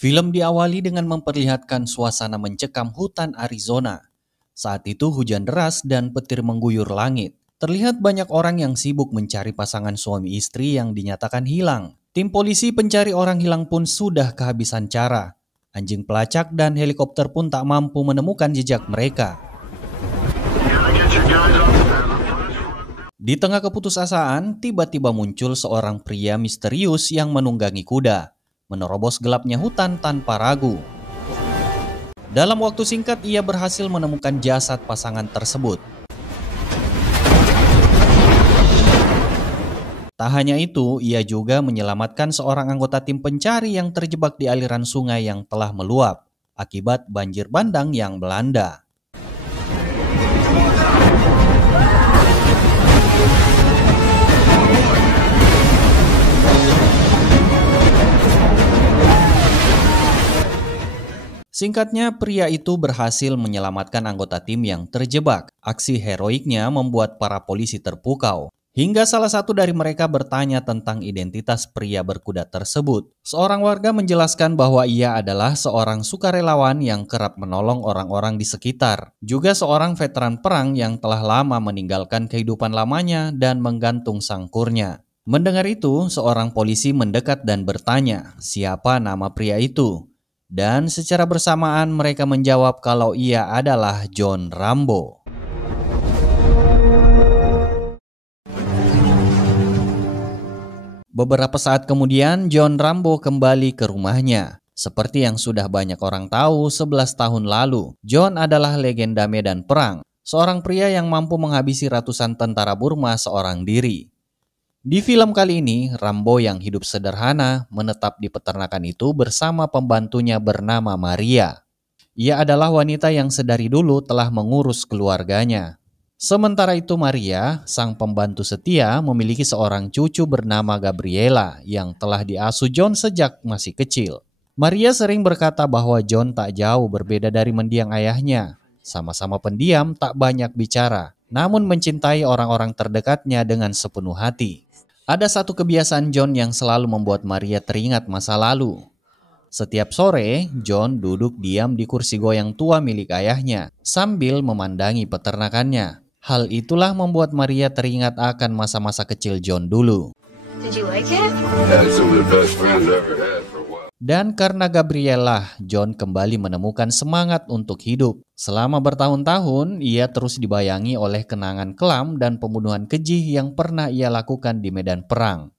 Film diawali dengan memperlihatkan suasana mencekam hutan Arizona. Saat itu hujan deras dan petir mengguyur langit. Terlihat banyak orang yang sibuk mencari pasangan suami istri yang dinyatakan hilang. Tim polisi pencari orang hilang pun sudah kehabisan cara. Anjing pelacak dan helikopter pun tak mampu menemukan jejak mereka. Di tengah keputusasaan, tiba-tiba muncul seorang pria misterius yang menunggangi kuda, menerobos gelapnya hutan tanpa ragu. Dalam waktu singkat, ia berhasil menemukan jasad pasangan tersebut. Tak hanya itu, ia juga menyelamatkan seorang anggota tim pencari yang terjebak di aliran sungai yang telah meluap akibat banjir bandang yang melanda. Singkatnya, pria itu berhasil menyelamatkan anggota tim yang terjebak. Aksi heroiknya membuat para polisi terpukau. Hingga salah satu dari mereka bertanya tentang identitas pria berkuda tersebut. Seorang warga menjelaskan bahwa ia adalah seorang sukarelawan yang kerap menolong orang-orang di sekitar. Juga seorang veteran perang yang telah lama meninggalkan kehidupan lamanya dan menggantung sangkurnya. Mendengar itu, seorang polisi mendekat dan bertanya, siapa nama pria itu? Dan secara bersamaan mereka menjawab kalau ia adalah John Rambo. Beberapa saat kemudian, John Rambo kembali ke rumahnya. Seperti yang sudah banyak orang tahu, 11 tahun lalu, John adalah legenda medan perang. Seorang pria yang mampu menghabisi ratusan tentara Burma seorang diri. Di film kali ini, Rambo yang hidup sederhana menetap di peternakan itu bersama pembantunya bernama Maria. Ia adalah wanita yang sedari dulu telah mengurus keluarganya. Sementara itu Maria, sang pembantu setia, memiliki seorang cucu bernama Gabriela yang telah diasuh John sejak masih kecil. Maria sering berkata bahwa John tak jauh berbeda dari mendiang ayahnya. Sama-sama pendiam, tak banyak bicara, namun mencintai orang-orang terdekatnya dengan sepenuh hati. Ada satu kebiasaan John yang selalu membuat Maria teringat masa lalu. Setiap sore, John duduk diam di kursi goyang tua milik ayahnya sambil memandangi peternakannya. Hal itulah membuat Maria teringat akan masa-masa kecil John dulu. Dan karena Gabriela, John kembali menemukan semangat untuk hidup. Selama bertahun-tahun, ia terus dibayangi oleh kenangan kelam dan pembunuhan keji yang pernah ia lakukan di medan perang.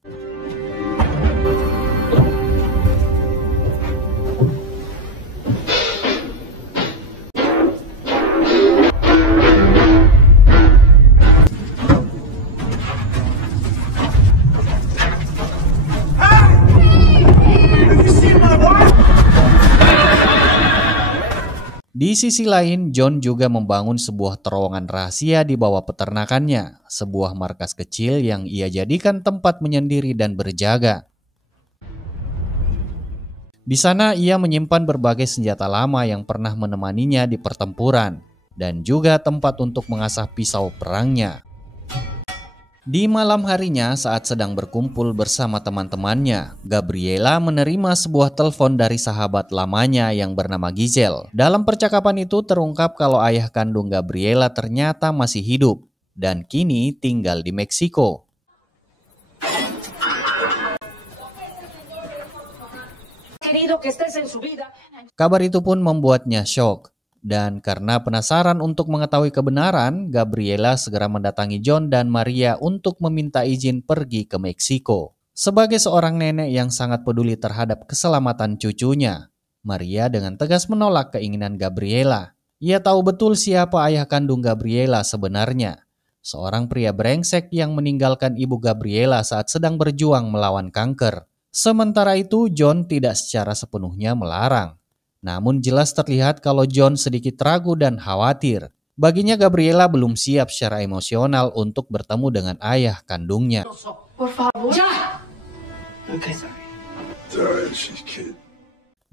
Di sisi lain, John juga membangun sebuah terowongan rahasia di bawah peternakannya, sebuah markas kecil yang ia jadikan tempat menyendiri dan berjaga. Di sana ia menyimpan berbagai senjata lama yang pernah menemaninya di pertempuran, dan juga tempat untuk mengasah pisau perangnya. Di malam harinya saat sedang berkumpul bersama teman-temannya, Gabriela menerima sebuah telepon dari sahabat lamanya yang bernama Giselle. Dalam percakapan itu terungkap kalau ayah kandung Gabriela ternyata masih hidup dan kini tinggal di Meksiko. Kabar itu pun membuatnya syok. Dan karena penasaran untuk mengetahui kebenaran, Gabriela segera mendatangi John dan Maria untuk meminta izin pergi ke Meksiko. Sebagai seorang nenek yang sangat peduli terhadap keselamatan cucunya, Maria dengan tegas menolak keinginan Gabriela. Ia tahu betul siapa ayah kandung Gabriela sebenarnya. Seorang pria brengsek yang meninggalkan ibu Gabriela saat sedang berjuang melawan kanker. Sementara itu, John tidak secara sepenuhnya melarang. Namun jelas terlihat kalau John sedikit ragu dan khawatir. Baginya Gabriela belum siap secara emosional untuk bertemu dengan ayah kandungnya.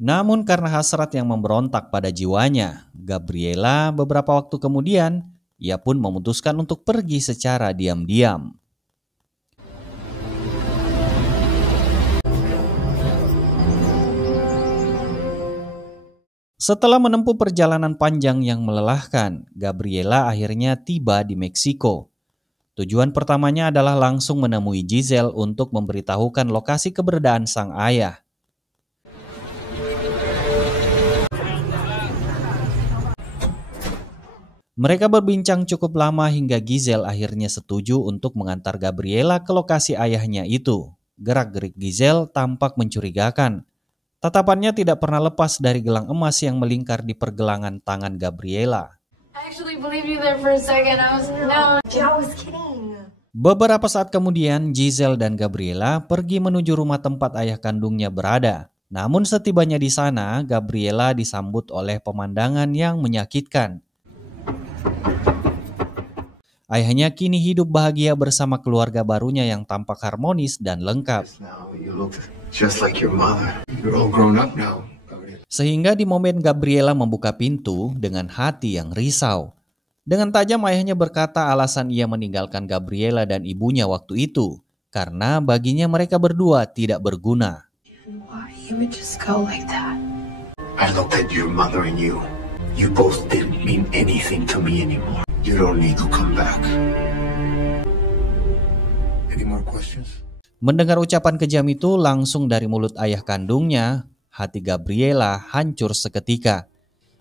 Namun karena hasrat yang memberontak pada jiwanya, Gabriela beberapa waktu kemudian, ia pun memutuskan untuk pergi secara diam-diam. Setelah menempuh perjalanan panjang yang melelahkan, Gabriela akhirnya tiba di Meksiko. Tujuan pertamanya adalah langsung menemui Giselle untuk memberitahukan lokasi keberadaan sang ayah. Mereka berbincang cukup lama hingga Giselle akhirnya setuju untuk mengantar Gabriela ke lokasi ayahnya itu. Gerak-gerik Giselle tampak mencurigakan. Tatapannya tidak pernah lepas dari gelang emas yang melingkar di pergelangan tangan Gabriela. Beberapa saat kemudian, Giselle dan Gabriela pergi menuju rumah tempat ayah kandungnya berada. Namun setibanya di sana, Gabriela disambut oleh pemandangan yang menyakitkan. Ayahnya kini hidup bahagia bersama keluarga barunya yang tampak harmonis dan lengkap. Sehingga di momen Gabriela membuka pintu dengan hati yang risau. Dengan tajam ayahnya berkata alasan ia meninggalkan Gabriela dan ibunya waktu itu. Karena baginya mereka berdua tidak berguna. I looked at your mother and you. You both didn't mean anything to me anymore. You don't need to come back. Any more questions? Mendengar ucapan kejam itu langsung dari mulut ayah kandungnya, hati Gabriela hancur seketika.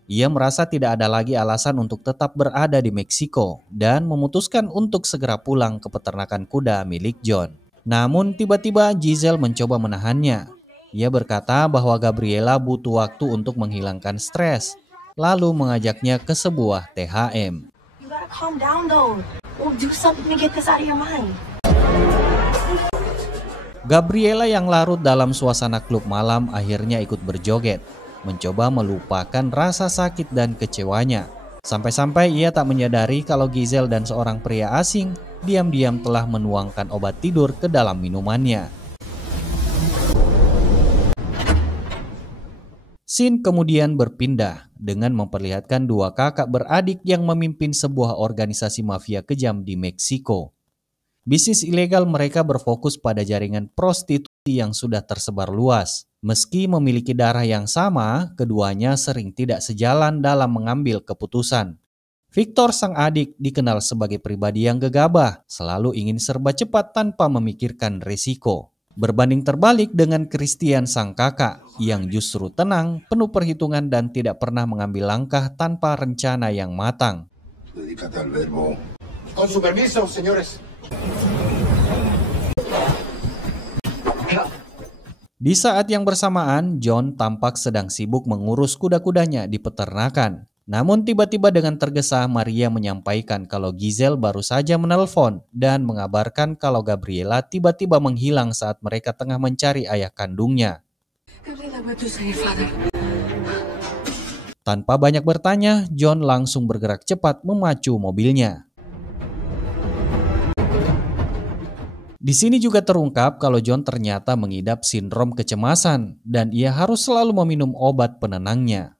Ia merasa tidak ada lagi alasan untuk tetap berada di Meksiko dan memutuskan untuk segera pulang ke peternakan kuda milik John. Namun tiba-tiba Giselle mencoba menahannya. Ia berkata bahwa Gabriela butuh waktu untuk menghilangkan stres, lalu mengajaknya ke sebuah THM. Gabriela yang larut dalam suasana klub malam akhirnya ikut berjoget, mencoba melupakan rasa sakit dan kecewanya. Sampai-sampai ia tak menyadari kalau Giselle dan seorang pria asing diam-diam telah menuangkan obat tidur ke dalam minumannya. Scene kemudian berpindah dengan memperlihatkan dua kakak beradik yang memimpin sebuah organisasi mafia kejam di Meksiko. Bisnis ilegal mereka berfokus pada jaringan prostitusi yang sudah tersebar luas. Meski memiliki darah yang sama, keduanya sering tidak sejalan dalam mengambil keputusan. Victor sang adik dikenal sebagai pribadi yang gegabah, selalu ingin serba cepat tanpa memikirkan risiko. Berbanding terbalik dengan Christian sang kakak yang justru tenang, penuh perhitungan dan tidak pernah mengambil langkah tanpa rencana yang matang. Di saat yang bersamaan, John tampak sedang sibuk mengurus kuda-kudanya di peternakan. Namun tiba-tiba dengan tergesa Maria menyampaikan kalau Giselle baru saja menelpon dan mengabarkan kalau Gabriela tiba-tiba menghilang saat mereka tengah mencari ayah kandungnya. Tanpa banyak bertanya, John langsung bergerak cepat memacu mobilnya. Di sini juga terungkap kalau John ternyata mengidap sindrom kecemasan dan ia harus selalu meminum obat penenangnya.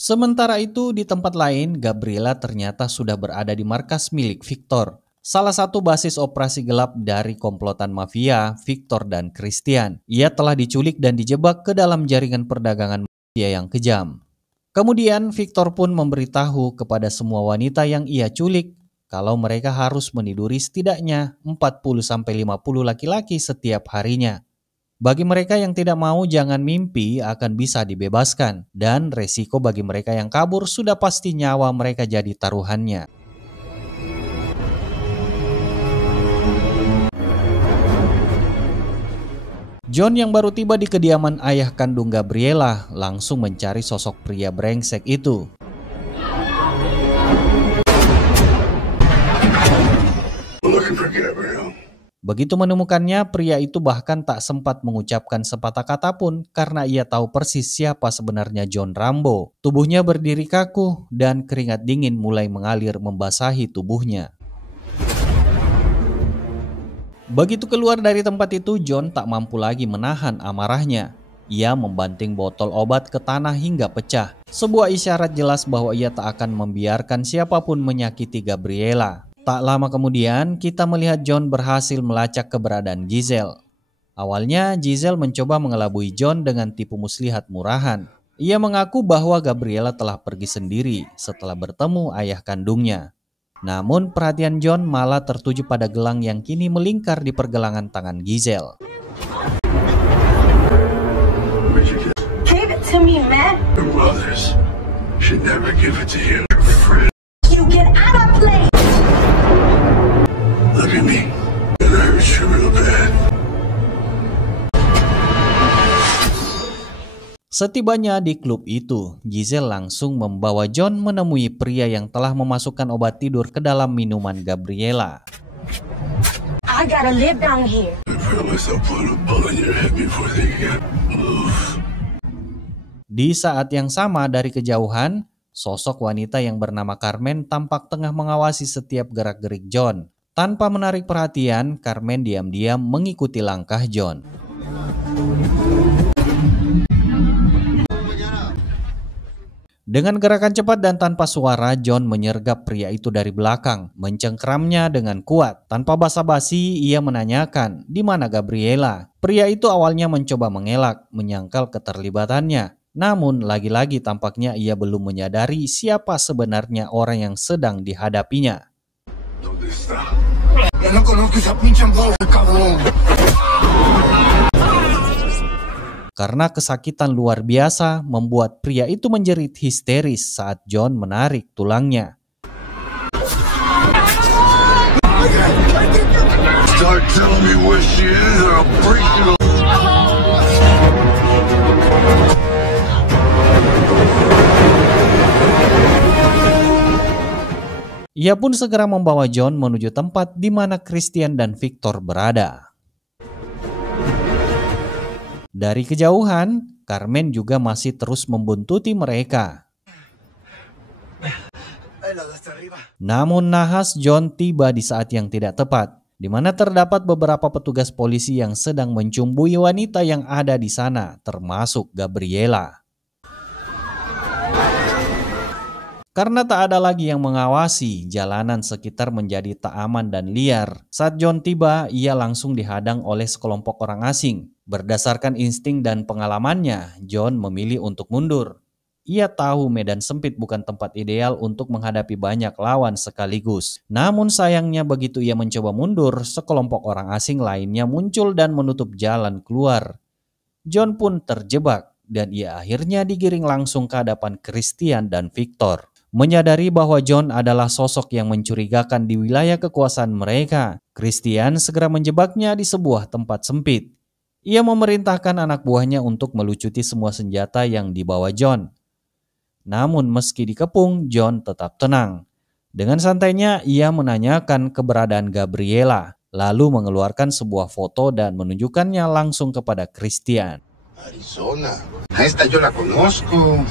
Sementara itu di tempat lain, Gabriela ternyata sudah berada di markas milik Victor, salah satu basis operasi gelap dari komplotan mafia Victor dan Christian. Ia telah diculik dan dijebak ke dalam jaringan perdagangan mafia yang kejam. Kemudian Victor pun memberitahu kepada semua wanita yang ia culik kalau mereka harus meniduri setidaknya 40-50 laki-laki setiap harinya. Bagi mereka yang tidak mau, jangan mimpi akan bisa dibebaskan, dan resiko bagi mereka yang kabur sudah pasti nyawa mereka jadi taruhannya. John yang baru tiba di kediaman ayah kandung Gabriela langsung mencari sosok pria brengsek itu. Begitu menemukannya, pria itu bahkan tak sempat mengucapkan sepatah kata pun karena ia tahu persis siapa sebenarnya John Rambo. Tubuhnya berdiri kaku dan keringat dingin mulai mengalir membasahi tubuhnya. Begitu keluar dari tempat itu, John tak mampu lagi menahan amarahnya. Ia membanting botol obat ke tanah hingga pecah. Sebuah isyarat jelas bahwa ia tak akan membiarkan siapapun menyakiti Gabriela. Tak lama kemudian, kita melihat John berhasil melacak keberadaan Giselle. Awalnya, Giselle mencoba mengelabui John dengan tipu muslihat murahan. Ia mengaku bahwa Gabriela telah pergi sendiri setelah bertemu ayah kandungnya. Namun perhatian John malah tertuju pada gelang yang kini melingkar di pergelangan tangan Giselle. Give it to me, man. Your brothers should never give it to you. You get out of place. Look at me. It hurts you real bad. Setibanya di klub itu, Giselle langsung membawa John menemui pria yang telah memasukkan obat tidur ke dalam minuman Gabriela. I gotta live down here. I promise I'll put a bullet in your head before they can move. Di saat yang sama dari kejauhan, sosok wanita yang bernama Carmen tampak tengah mengawasi setiap gerak-gerik John. Tanpa menarik perhatian, Carmen diam-diam mengikuti langkah John. Dengan gerakan cepat dan tanpa suara, John menyergap pria itu dari belakang, mencengkramnya dengan kuat. Tanpa basa-basi, ia menanyakan, di mana Gabriela? Pria itu awalnya mencoba mengelak, menyangkal keterlibatannya. Namun, lagi-lagi tampaknya ia belum menyadari siapa sebenarnya orang yang sedang dihadapinya. ¿Dónde está? Ya no conozco esa pinche bola, cabrón. Karena kesakitan luar biasa membuat pria itu menjerit histeris saat John menarik tulangnya. Start telling me where she is or I'll break you. Ia pun segera membawa John menuju tempat di mana Christian dan Victor berada. Dari kejauhan, Carmen juga masih terus membuntuti mereka. Namun nahas John tiba di saat yang tidak tepat, di mana terdapat beberapa petugas polisi yang sedang mencumbui wanita yang ada di sana, termasuk Gabriela. Karena tak ada lagi yang mengawasi, jalanan sekitar menjadi tak aman dan liar. Saat John tiba, ia langsung dihadang oleh sekelompok orang asing. Berdasarkan insting dan pengalamannya, John memilih untuk mundur. Ia tahu medan sempit bukan tempat ideal untuk menghadapi banyak lawan sekaligus. Namun sayangnya begitu ia mencoba mundur, sekelompok orang asing lainnya muncul dan menutup jalan keluar. John pun terjebak dan ia akhirnya digiring langsung ke hadapan Christian dan Victor. Menyadari bahwa John adalah sosok yang mencurigakan di wilayah kekuasaan mereka, Christian segera menjebaknya di sebuah tempat sempit. Ia memerintahkan anak buahnya untuk melucuti semua senjata yang dibawa John. Namun meski dikepung, John tetap tenang. Dengan santainya ia menanyakan keberadaan Gabriela, lalu mengeluarkan sebuah foto dan menunjukkannya langsung kepada Christian. Arizona. Esta yo la conozco.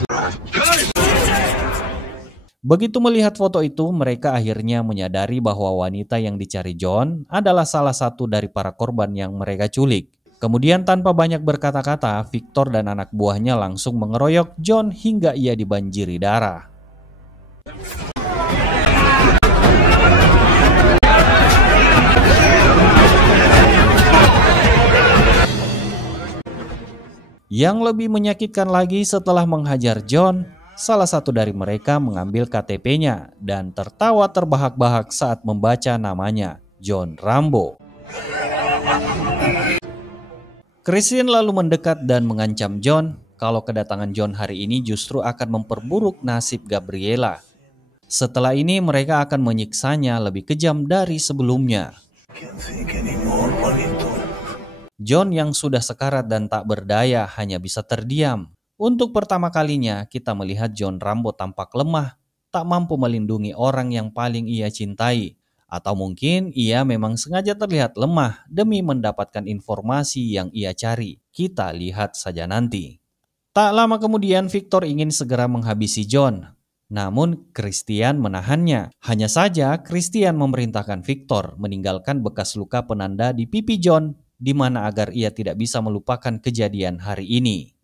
Begitu melihat foto itu, mereka akhirnya menyadari bahwa wanita yang dicari John adalah salah satu dari para korban yang mereka culik. Kemudian tanpa banyak berkata-kata, Victor dan anak buahnya langsung mengeroyok John hingga ia dibanjiri darah. Yang lebih menyakitkan lagi, setelah menghajar John, salah satu dari mereka mengambil KTP-nya dan tertawa terbahak-bahak saat membaca namanya, John Rambo. Christian lalu mendekat dan mengancam John kalau kedatangan John hari ini justru akan memperburuk nasib Gabriela. Setelah ini mereka akan menyiksanya lebih kejam dari sebelumnya. John yang sudah sekarat dan tak berdaya hanya bisa terdiam. Untuk pertama kalinya kita melihat John Rambo tampak lemah, tak mampu melindungi orang yang paling ia cintai. Atau mungkin ia memang sengaja terlihat lemah demi mendapatkan informasi yang ia cari. Kita lihat saja nanti. Tak lama kemudian Victor ingin segera menghabisi John. Namun Christian menahannya. Hanya saja Christian memerintahkan Victor meninggalkan bekas luka penanda di pipi John, di mana agar ia tidak bisa melupakan kejadian hari ini.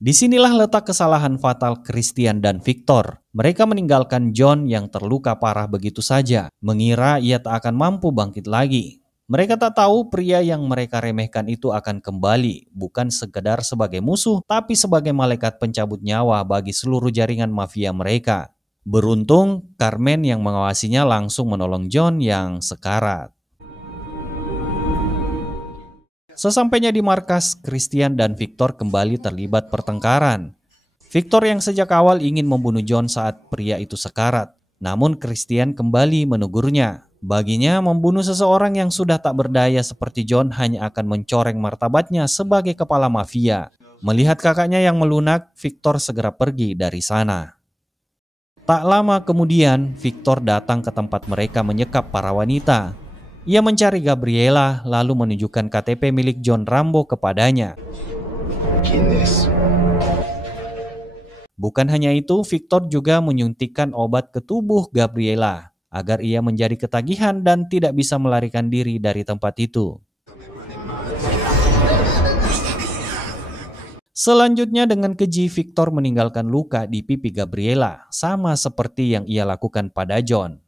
Disinilah letak kesalahan fatal Christian dan Victor. Mereka meninggalkan John yang terluka parah begitu saja, mengira ia tak akan mampu bangkit lagi. Mereka tak tahu pria yang mereka remehkan itu akan kembali, bukan sekedar sebagai musuh, tapi sebagai malaikat pencabut nyawa bagi seluruh jaringan mafia mereka. Beruntung, Carmen yang mengawasinya langsung menolong John yang sekarat. Sesampainya di markas, Christian dan Victor kembali terlibat pertengkaran. Victor yang sejak awal ingin membunuh John saat pria itu sekarat, namun Christian kembali menegurnya. Baginya, membunuh seseorang yang sudah tak berdaya seperti John hanya akan mencoreng martabatnya sebagai kepala mafia. Melihat kakaknya yang melunak, Victor segera pergi dari sana. Tak lama kemudian, Victor datang ke tempat mereka menyekap para wanita. Ia mencari Gabriela lalu menunjukkan KTP milik John Rambo kepadanya. Bukan hanya itu, Victor juga menyuntikkan obat ke tubuh Gabriela agar ia menjadi ketagihan dan tidak bisa melarikan diri dari tempat itu. Selanjutnya dengan keji, Victor meninggalkan luka di pipi Gabriela, sama seperti yang ia lakukan pada John.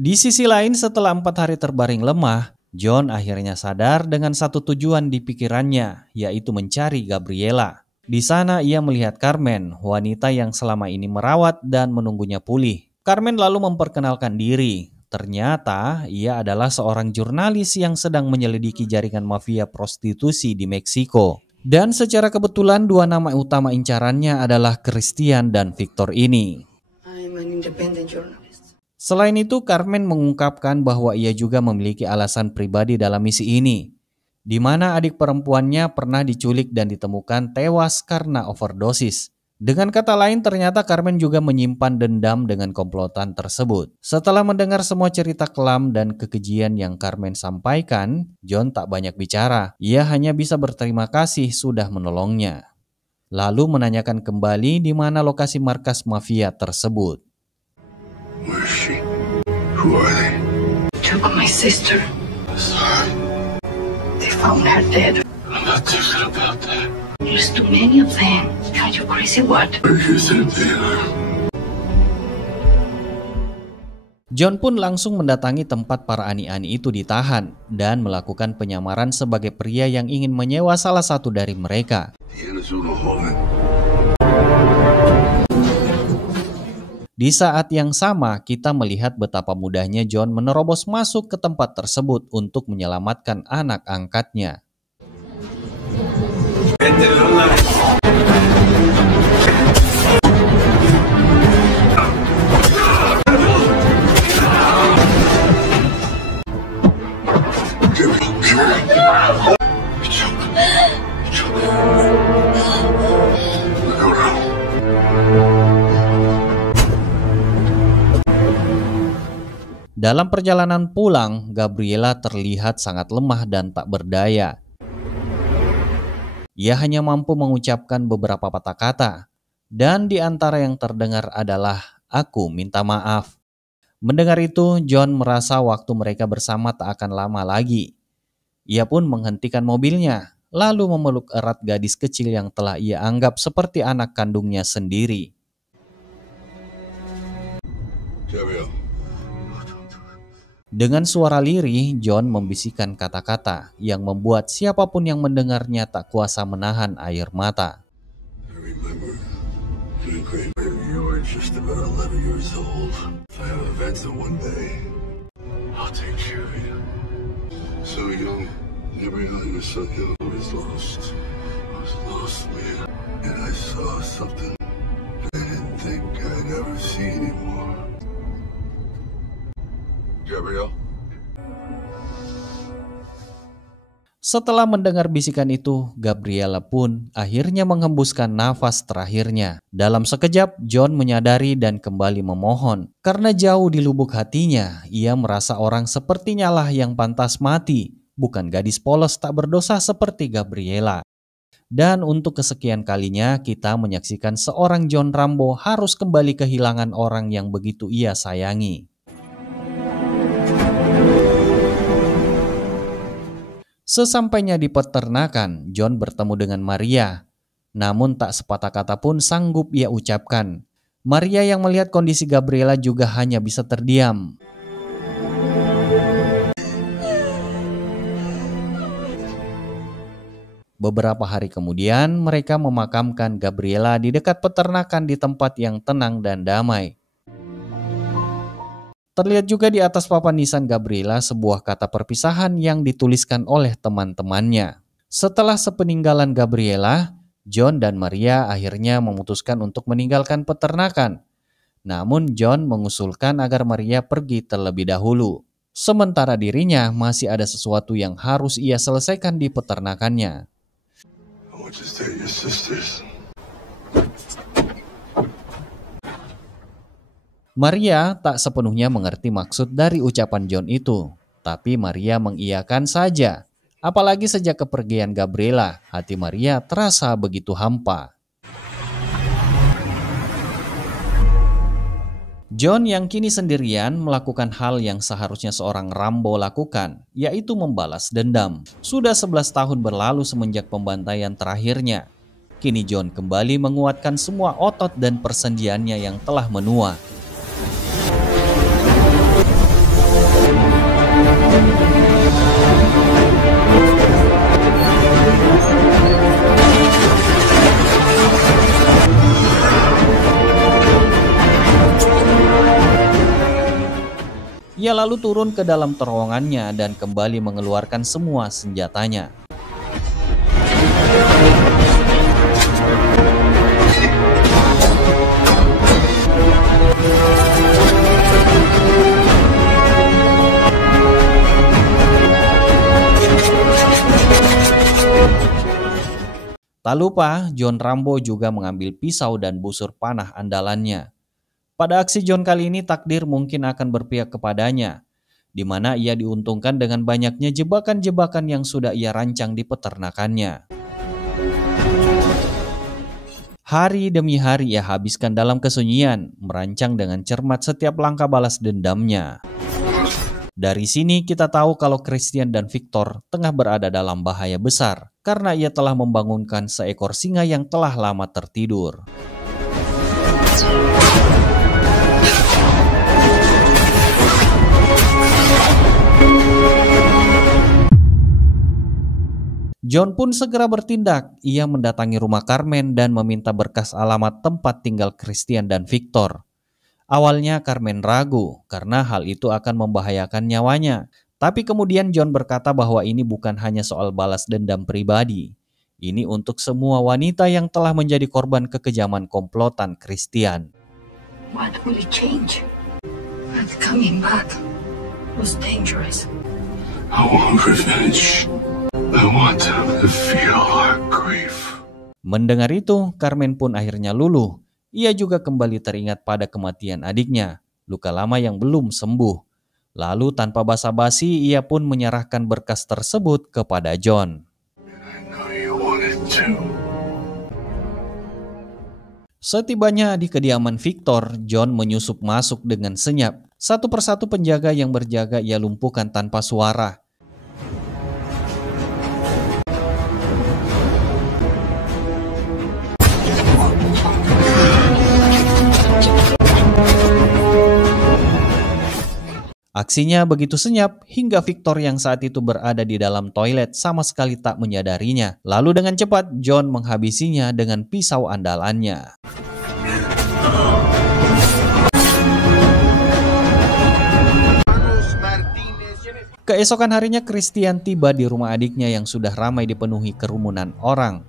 Di sisi lain, setelah 4 hari terbaring lemah, John akhirnya sadar dengan satu tujuan di pikirannya, yaitu mencari Gabriela. Di sana ia melihat Carmen, wanita yang selama ini merawat dan menunggunya pulih. Carmen lalu memperkenalkan diri. Ternyata ia adalah seorang jurnalis yang sedang menyelidiki jaringan mafia prostitusi di Meksiko. Dan secara kebetulan dua nama utama incarannya adalah Christian dan Victor ini. I'm an independent journalist. Selain itu, Carmen mengungkapkan bahwa ia juga memiliki alasan pribadi dalam misi ini, di mana adik perempuannya pernah diculik dan ditemukan tewas karena overdosis. Dengan kata lain, ternyata Carmen juga menyimpan dendam dengan komplotan tersebut. Setelah mendengar semua cerita kelam dan kekejian yang Carmen sampaikan, John tak banyak bicara. Ia hanya bisa berterima kasih sudah menolongnya. Lalu menanyakan kembali di mana lokasi markas mafia tersebut. Where is she? Who are they? Took my sister. Sorry, They found her dead. I'm not thinking about that. There's too many of them. Are you crazy what? Where do you think they are? John pun langsung mendatangi tempat para ani-ani itu ditahan dan melakukan penyamaran sebagai pria yang ingin menyewa salah satu dari mereka. Di saat yang sama, kita melihat betapa mudahnya John menerobos masuk ke tempat tersebut untuk menyelamatkan anak angkatnya. Dalam perjalanan pulang, Gabriela terlihat sangat lemah dan tak berdaya. Ia hanya mampu mengucapkan beberapa patah kata, dan di antara yang terdengar adalah "Aku minta maaf". Mendengar itu, John merasa waktu mereka bersama tak akan lama lagi. Ia pun menghentikan mobilnya, lalu memeluk erat gadis kecil yang telah ia anggap seperti anak kandungnya sendiri. Gabriel. Dengan suara lirih, John membisikkan kata-kata yang membuat siapapun yang mendengarnya tak kuasa menahan air mata. I remember being great when you were just about 11 years old. If I have a vessel one day, I'll take care of you. So young, never knew you were so young. I was lost. I was lost, man. And I saw something I didn't think I'd ever see anymore. Gabriel? Setelah mendengar bisikan itu, Gabriela pun akhirnya menghembuskan nafas terakhirnya. Dalam sekejap, John menyadari dan kembali memohon. Karena jauh di lubuk hatinya, ia merasa orang sepertinya lah yang pantas mati, bukan gadis polos tak berdosa seperti Gabriela. Dan untuk kesekian kalinya, kita menyaksikan seorang John Rambo harus kembali kehilangan orang yang begitu ia sayangi. Sesampainya di peternakan, John bertemu dengan Maria. Namun tak sepatah kata pun sanggup ia ucapkan. Maria yang melihat kondisi Gabriela juga hanya bisa terdiam. Beberapa hari kemudian, mereka memakamkan Gabriela di dekat peternakan di tempat yang tenang dan damai. Terlihat juga di atas papan nisan Gabriela sebuah kata perpisahan yang dituliskan oleh teman-temannya. Setelah sepeninggalan Gabriela, John dan Maria akhirnya memutuskan untuk meninggalkan peternakan. Namun John mengusulkan agar Maria pergi terlebih dahulu. Sementara dirinya masih ada sesuatu yang harus ia selesaikan di peternakannya. I want you to stay with your sisters. Maria tak sepenuhnya mengerti maksud dari ucapan John itu, tapi Maria mengiyakan saja. Apalagi sejak kepergian Gabriela, hati Maria terasa begitu hampa. John yang kini sendirian melakukan hal yang seharusnya seorang Rambo lakukan, yaitu membalas dendam. Sudah 11 tahun berlalu semenjak pembantaian terakhirnya. Kini John kembali menguatkan semua otot dan persendiannya yang telah menua. Ia lalu turun ke dalam terowongannya dan kembali mengeluarkan semua senjatanya. Tak lupa, John Rambo juga mengambil pisau dan busur panah andalannya. Pada aksi John kali ini takdir mungkin akan berpihak kepadanya, di mana ia diuntungkan dengan banyaknya jebakan-jebakan yang sudah ia rancang di peternakannya. Hari demi hari ia habiskan dalam kesunyian, merancang dengan cermat setiap langkah balas dendamnya. Dari sini kita tahu kalau Christian dan Victor tengah berada dalam bahaya besar, karena ia telah membangunkan seekor singa yang telah lama tertidur. John pun segera bertindak. Ia mendatangi rumah Carmen dan meminta berkas alamat tempat tinggal Christian dan Victor. Awalnya Carmen ragu karena hal itu akan membahayakan nyawanya. Tapi kemudian John berkata bahwa ini bukan hanya soal balas dendam pribadi. Ini untuk semua wanita yang telah menjadi korban kekejaman komplotan Christian. What will it change? But coming back was dangerous. I want revenge. I want them to feel our grief. Mendengar itu, Carmen pun akhirnya luluh. Ia juga kembali teringat pada kematian adiknya, luka lama yang belum sembuh. Lalu tanpa basa-basi, ia pun menyerahkan berkas tersebut kepada John. I know you wanted to. Setibanya di kediaman Victor, John menyusup masuk dengan senyap. Satu persatu penjaga yang berjaga ia lumpuhkan tanpa suara. Aksinya begitu senyap hingga Victor yang saat itu berada di dalam toilet sama sekali tak menyadarinya. Lalu dengan cepat John menghabisinya dengan pisau andalannya. Keesokan harinya Christian tiba di rumah adiknya yang sudah ramai dipenuhi kerumunan orang.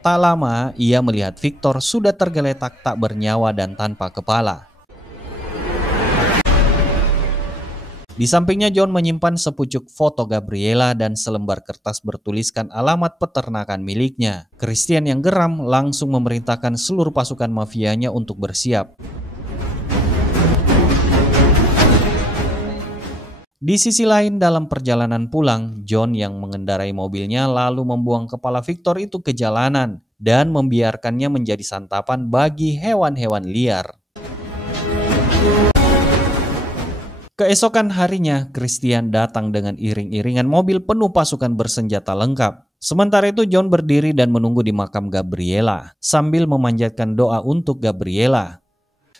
Tak lama ia melihat Victor sudah tergeletak tak bernyawa dan tanpa kepala. Di sampingnya John menyimpan sepucuk foto Gabriela dan selembar kertas bertuliskan alamat peternakan miliknya. Christian yang geram langsung memerintahkan seluruh pasukan mafianya untuk bersiap. Di sisi lain dalam perjalanan pulang, John yang mengendarai mobilnya lalu membuang kepala Victor itu ke jalanan dan membiarkannya menjadi santapan bagi hewan-hewan liar. Keesokan harinya, Christian datang dengan iring-iringan mobil penuh pasukan bersenjata lengkap. Sementara itu John berdiri dan menunggu di makam Gabriela sambil memanjatkan doa untuk Gabriela.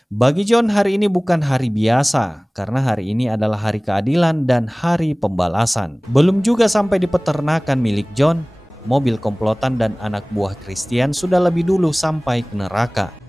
Bagi John hari ini bukan hari biasa karena hari ini adalah hari keadilan dan hari pembalasan. Belum juga sampai di peternakan milik John, mobil komplotan dan anak buah Christian sudah lebih dulu sampai ke neraka.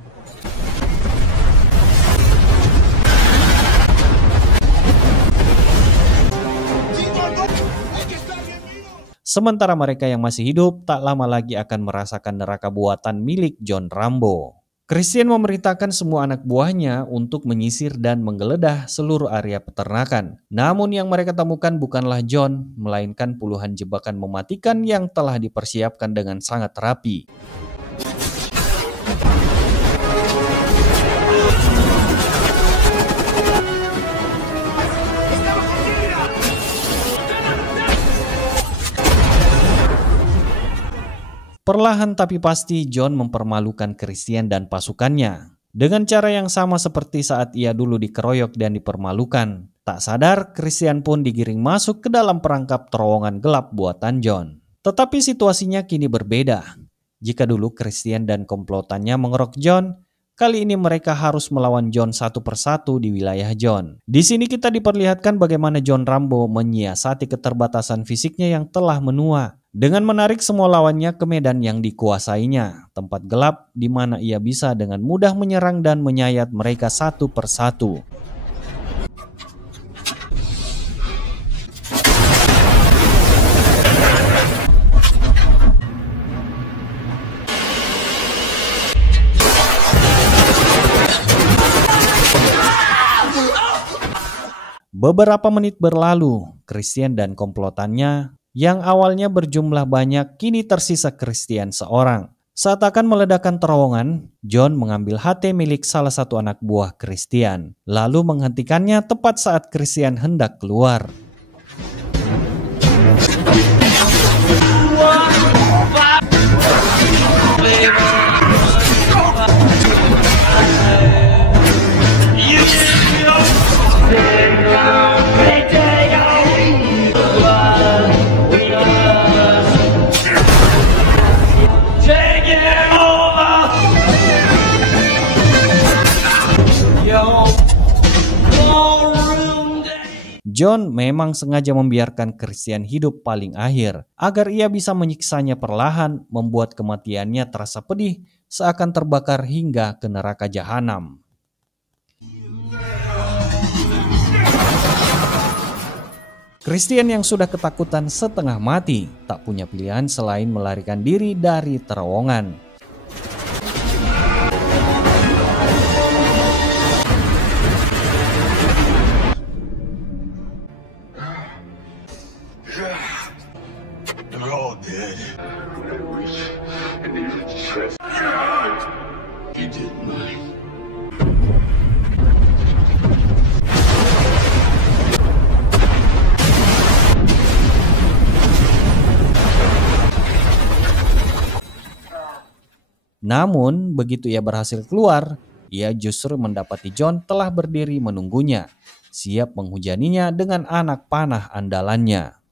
Sementara mereka yang masih hidup tak lama lagi akan merasakan neraka buatan milik John Rambo. Christian memerintahkan semua anak buahnya untuk menyisir dan menggeledah seluruh area peternakan. Namun yang mereka temukan bukanlah John, melainkan puluhan jebakan mematikan yang telah dipersiapkan dengan sangat rapi. Perlahan tapi pasti John mempermalukan Christian dan pasukannya. Dengan cara yang sama seperti saat ia dulu dikeroyok dan dipermalukan. Tak sadar, Christian pun digiring masuk ke dalam perangkap terowongan gelap buatan John. Tetapi situasinya kini berbeda. Jika dulu Christian dan komplotannya mengerok John, kali ini mereka harus melawan John satu persatu di wilayah John. Di sini kita diperlihatkan bagaimana John Rambo menyiasati keterbatasan fisiknya yang telah menua. Dengan menarik semua lawannya ke medan yang dikuasainya, tempat gelap di mana ia bisa dengan mudah menyerang dan menyayat mereka satu persatu. Beberapa menit berlalu, Christian dan komplotannya yang awalnya berjumlah banyak kini tersisa Christian seorang. Saat akan meledakkan terowongan, John mengambil HT milik salah satu anak buah Christian, lalu menghentikannya tepat saat Christian hendak keluar. John memang sengaja membiarkan Christian hidup paling akhir agar ia bisa menyiksanya perlahan, membuat kematiannya terasa pedih seakan terbakar hingga ke neraka jahanam. Christian yang sudah ketakutan setengah mati tak punya pilihan selain melarikan diri dari terowongan. They're all dead. When I wish I needed to trust. You did mine. Namun, begitu ia berhasil keluar, ia justru mendapati John telah berdiri menunggunya, siap menghujaninya dengan anak panah andalannya.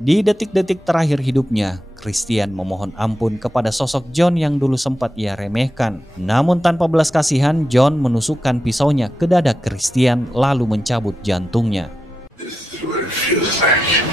Di detik-detik terakhir hidupnya, Christian memohon ampun kepada sosok John yang dulu sempat ia remehkan. Namun tanpa belas kasihan, John menusukkan pisaunya ke dada Christian lalu mencabut jantungnya. This is what it feels like.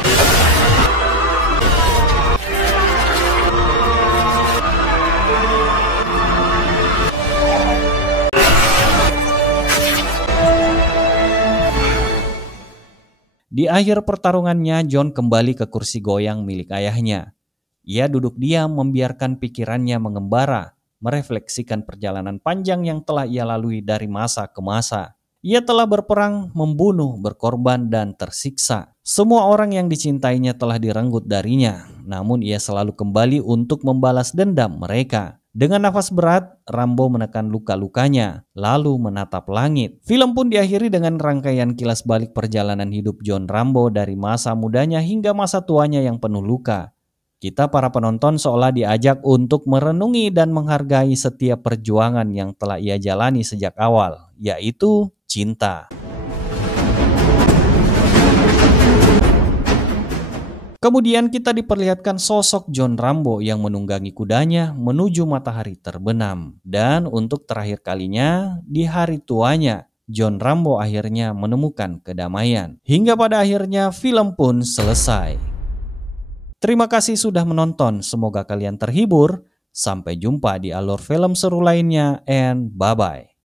Di akhir pertarungannya, John kembali ke kursi goyang milik ayahnya. Ia duduk diam membiarkan pikirannya mengembara, merefleksikan perjalanan panjang yang telah ia lalui dari masa ke masa. Ia telah berperang, membunuh, berkorban, dan tersiksa. Semua orang yang dicintainya telah direnggut darinya, namun ia selalu kembali untuk membalas dendam mereka. Dengan nafas berat, Rambo menekan luka-lukanya, lalu menatap langit. Film pun diakhiri dengan rangkaian kilas balik perjalanan hidup John Rambo dari masa mudanya hingga masa tuanya yang penuh luka. Kita para penonton seolah diajak untuk merenungi dan menghargai setiap perjuangan yang telah ia jalani sejak awal, yaitu cinta. Kemudian kita diperlihatkan sosok John Rambo yang menunggangi kudanya menuju matahari terbenam. Dan untuk terakhir kalinya, di hari tuanya, John Rambo akhirnya menemukan kedamaian. Hingga pada akhirnya film pun selesai. Terima kasih sudah menonton, semoga kalian terhibur. Sampai jumpa di alur film seru lainnya, and bye-bye.